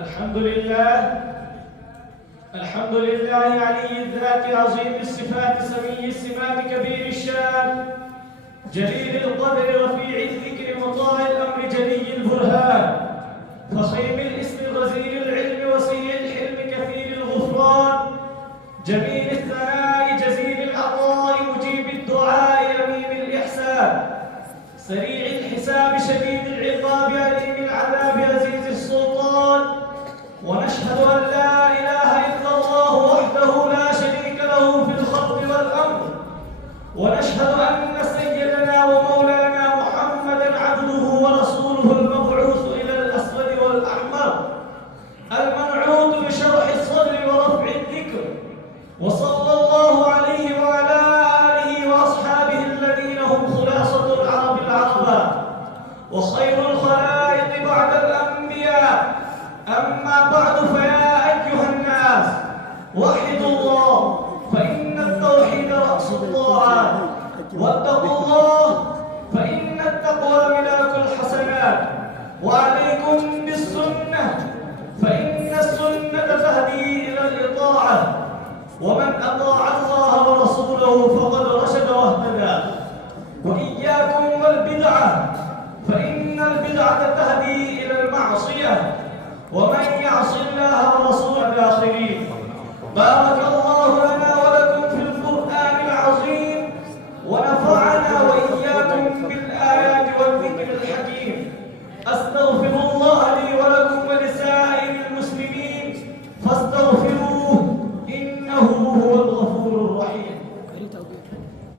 الحمد لله الحمد لله علي الذات عظيم الصفات سمي السمات كبير الشان جليل القدر رفيع الذكر مطاع الأمر جلي البرهان فخيم الاسم غزير العلم وسيء الحلم كثير الغفران جميل الثناء جزيل العطاء مجيب الدعاء يميم الإحسان سريع الحساب شديد العقاب أليم العذاب عزيز السلطان ونشهد أن لا إله إلا الله وحده لا شريك له في الخلق والأمر ونشهد أن سيدنا ومولانا محمدًا عبده ورسوله المبعوث إلى الأسود والأحمر المنعوت بشرح الصدر ورفع الذكر وصلى الله عليه وعلى آله وأصحابه الذين هم خلاصة العرب العرباء وخير الخلائق بعد الأنبياء أما بعد فيا أيها الناس وحدوا الله فإن التوحيد رأس الطاعات واتقوا الله فإن التقوى ملاك الحسنات وعليكم بالسنة فإن السنة تهدي إلى الإطاعة ومن أطاع الله ورسوله فقد رشد واهتدى وإياكم والبدعة فإن البدعة تهدي إلى المعصية ومن يعص الله ورسوله الآخرين بارك